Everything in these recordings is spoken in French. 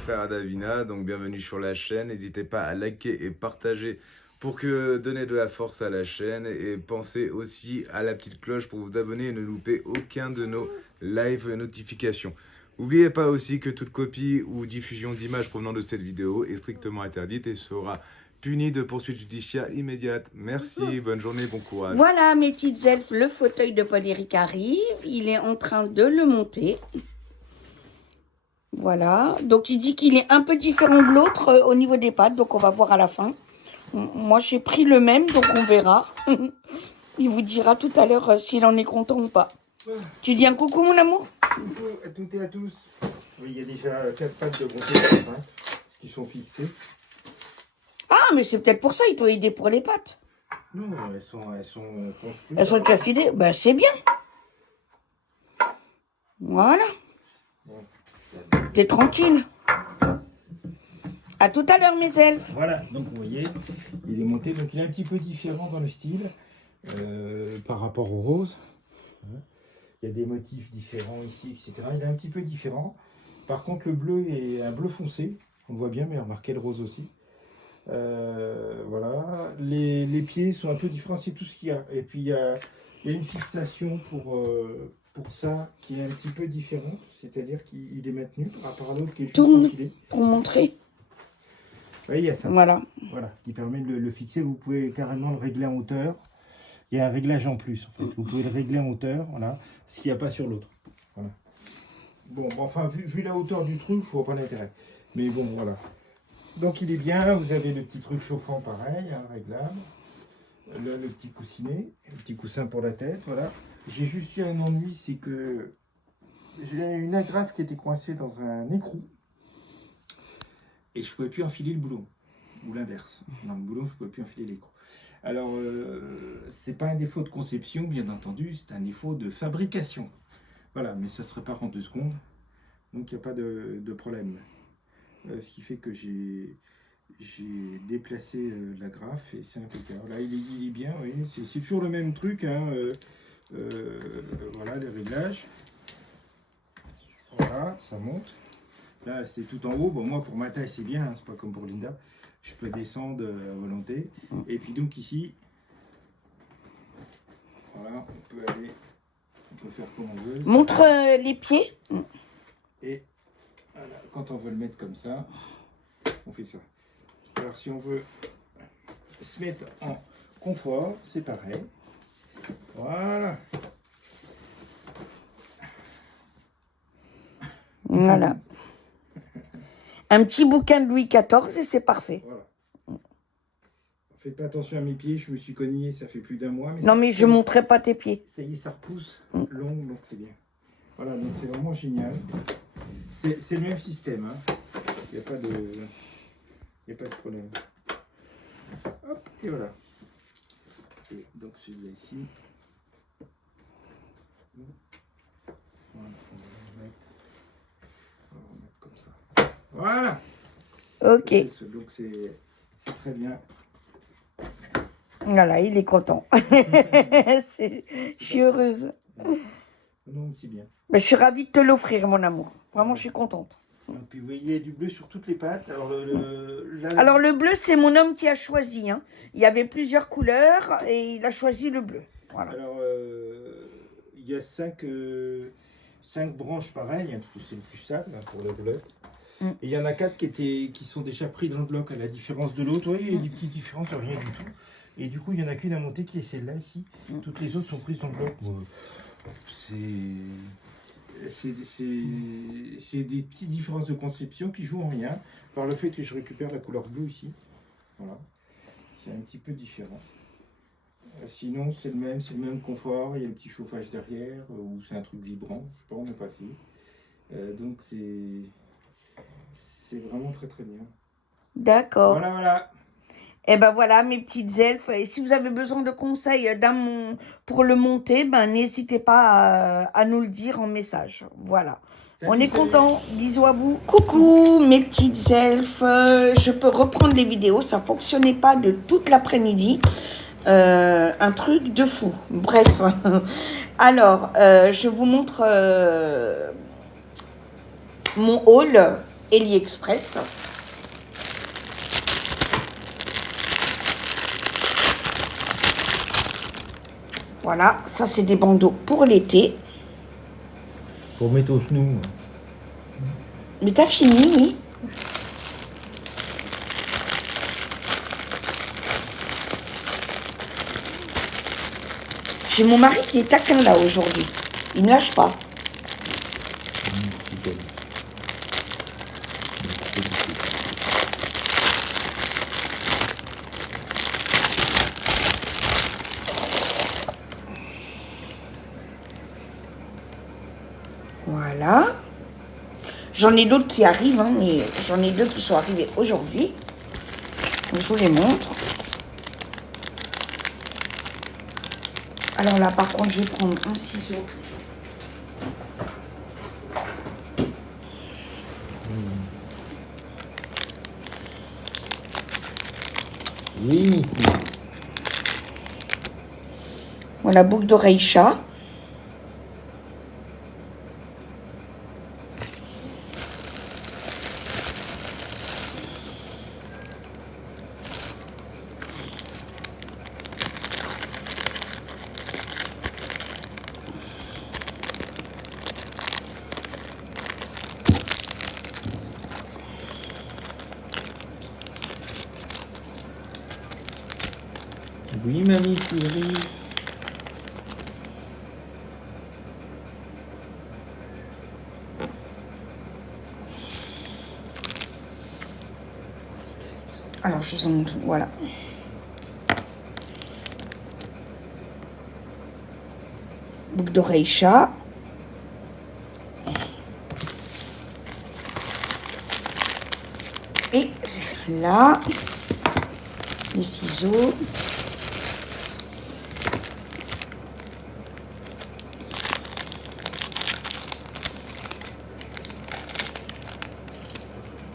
frère Adavina, donc bienvenue sur la chaîne. N'hésitez pas à liker et partager pour que donner de la force à la chaîne. Et pensez aussi à la petite cloche pour vous abonner et ne louper aucun de nos live notifications. N'oubliez pas aussi que toute copie ou diffusion d'images provenant de cette vidéo est strictement interdite et sera punie de poursuites judiciaires immédiates. Merci, bonne journée, bon courage. Voilà mes petites elfes, le fauteuil de Paul-Éric arrive. Il est en train de le monter. Voilà, donc il dit qu'il est un peu différent de l'autre au niveau des pattes, donc on va voir à la fin. Moi j'ai pris le même, donc on verra. Il vous dira tout à l'heure s'il en est content ou pas. Tu dis un coucou mon amour? Coucou à toutes et à tous. Oui, il y a déjà 4 pattes de montée qui sont fixées. Ah mais c'est peut-être pour ça, il doit aider pour les pattes. Non, elles sont construites. Elles sont déjà filées, ben c'est bien. Voilà. T'es tranquille. À tout à l'heure mes elfes. Voilà, donc vous voyez, il est monté, donc il est un petit peu différent dans le style par rapport au rose. Il y a des motifs différents ici, etc. Il est un petit peu différent. Par contre, le bleu est un bleu foncé. On le voit bien, mais remarquez le rose aussi. Voilà. Les pieds sont un peu différents, c'est tout ce qu'il y a. Et puis, il y a une fixation pour ça qui est un petit peu différente. C'est-à-dire qu'il est maintenu par rapport à l'autre qui est juste Tourne enfilé. pour montrer. Oui, il y a ça. Voilà. Voilà, qui permet de le fixer. Vous pouvez carrément le régler en hauteur. Il y a un réglage en plus, en fait. Vous pouvez le régler en hauteur, voilà, ce qu'il n'y a pas sur l'autre. Voilà. Bon, enfin, vu la hauteur du truc, je vois pas l'intérêt. Mais bon, voilà. Donc, il est bien. Vous avez le petit truc chauffant, pareil, hein, réglable. Le petit coussinet, le petit coussin pour la tête, voilà. J'ai juste eu un ennui, c'est que j'ai une agrafe qui était coincée dans un écrou. Et je ne pouvais plus enfiler le boulon. Ou l'inverse. Dans le boulon, je ne pouvais plus enfiler l'écrou. Alors, c'est pas un défaut de conception, bien entendu, c'est un défaut de fabrication. Voilà, mais ça se répare en 2 secondes, donc il n'y a pas de problème. Ce qui fait que j'ai déplacé l'agrafe et c'est impeccable. Là, il est bien, oui, c'est toujours le même truc, hein, voilà, les réglages. Voilà, ça monte. Là, c'est tout en haut. Bon, moi, pour ma taille, c'est bien, hein, c'est pas comme pour Linda. Je peux descendre à volonté. Et puis donc ici, voilà, on peut faire comme on veut. Montre les pieds. Et voilà, quand on veut le mettre comme ça, on fait ça. Alors si on veut se mettre en confort, c'est pareil. Voilà. Voilà. Un petit bouquin de Louis XIV et c'est parfait. Voilà. Faites pas attention à mes pieds, je me suis cogné, ça fait plus d'1 mois. Mais non, mais je ne montrerai pas tes pieds. Ça y est, ça repousse long, donc c'est bien. Voilà, donc c'est vraiment génial. C'est le même système, hein. Il n'y a pas de problème. Hop, et voilà. Et donc celui-là ici. Voilà, on va le mettre comme ça. Voilà. Ok. Donc c'est très bien. Voilà, il est content. Je suis heureuse. Non, c'est bien. Mais je suis ravie de te l'offrir, mon amour. Vraiment, je suis contente. Et puis vous voyez, il y a du bleu sur toutes les pattes. Alors Alors le bleu, c'est mon homme qui a choisi. Hein. Il y avait plusieurs couleurs et il a choisi le bleu. Voilà. Alors il y a 5 branches pareilles, hein, c'est le plus stable hein, pour le bleu. Et il y en a 4 qui sont déjà pris dans le bloc, à la différence de l'autre. Vous voyez, il y a des petites différences, rien du tout. Et du coup, il n'y en a qu'une à monter qui est celle-là ici. Toutes les autres sont prises dans le bloc. C'est des petites différences de conception qui jouent en rien par le fait que je récupère la couleur bleue ici. Voilà. C'est un petit peu différent. Sinon, c'est le même confort. Il y a le petit chauffage derrière, ou c'est un truc vibrant. Je sais pas, on n'est pas sûr. Donc, c'est vraiment très très bien. D'accord. Voilà, voilà. Et ben voilà, mes petites elfes. Et si vous avez besoin de conseils pour le monter, ben n'hésitez pas à nous le dire en message. Voilà. Salut, on est content. Bisous à vous. Coucou mes petites elfes. Je peux reprendre les vidéos. Ça fonctionnait pas de toute l'après-midi. Un truc de fou. Bref. Alors, je vous montre mon haul. AliExpress. Voilà, ça c'est des bandeaux pour l'été. Pour mettre aux genoux. Mais t'as fini, oui. J'ai mon mari qui est taquin là aujourd'hui. Il ne lâche pas. Voilà. J'en ai d'autres qui arrivent, hein, mais j'en ai deux qui sont arrivés aujourd'hui. Je vous les montre. Alors là, par contre, je vais prendre un ciseau. Oui, Voilà, boucle d'oreille chat. oui, mamie chérie. Alors, je vous en montre. Voilà. Boucle d'oreille chat. Et là, les ciseaux.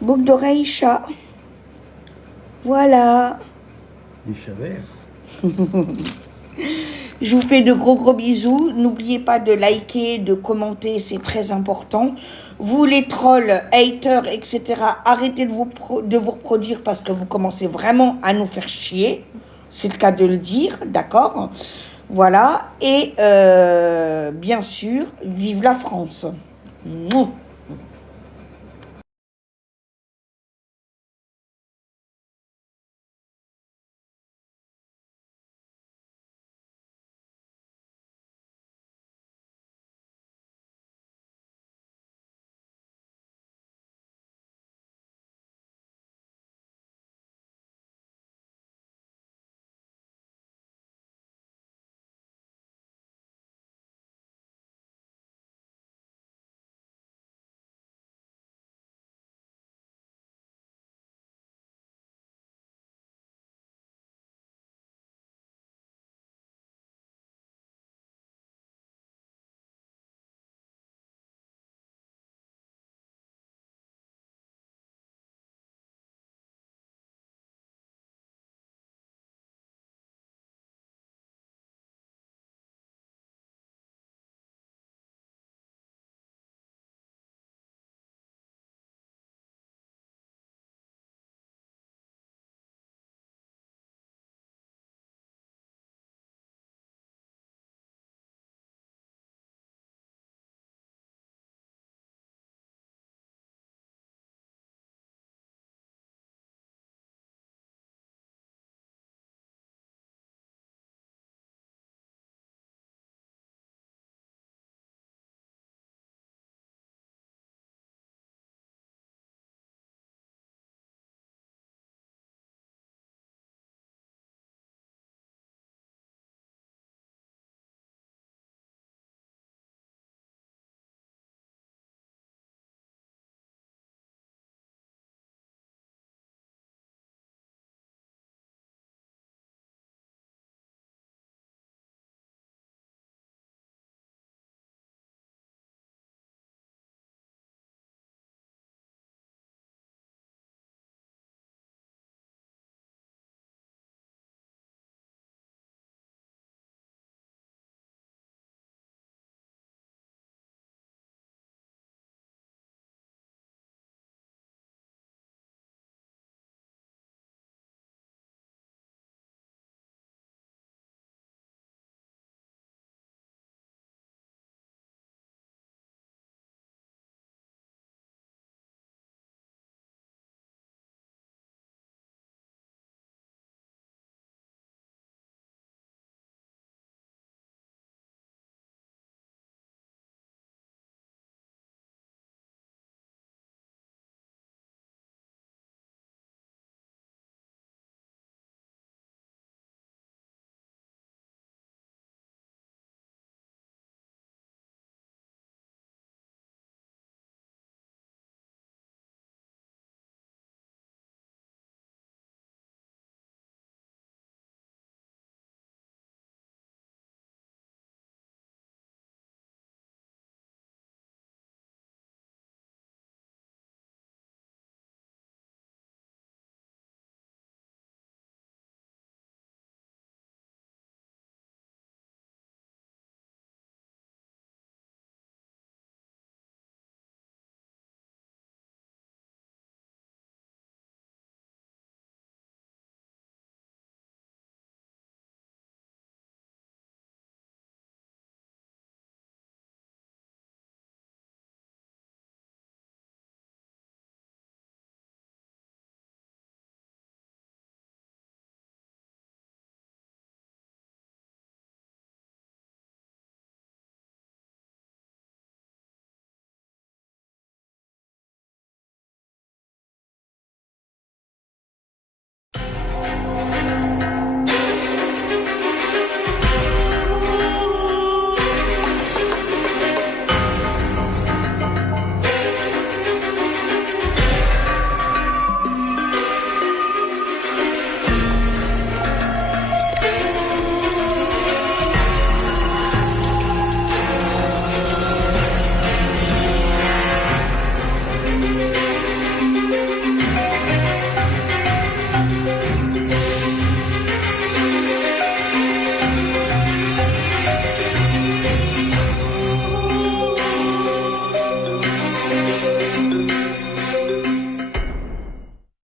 Boucle d'oreille chat. Voilà. Des chavers. Je vous fais de gros bisous. N'oubliez pas de liker, de commenter, c'est très important. Vous les trolls, haters, etc., arrêtez de vous reproduire parce que vous commencez vraiment à nous faire chier. C'est le cas de le dire, d'accord? Voilà. Et bien sûr, vive la France. Mouah.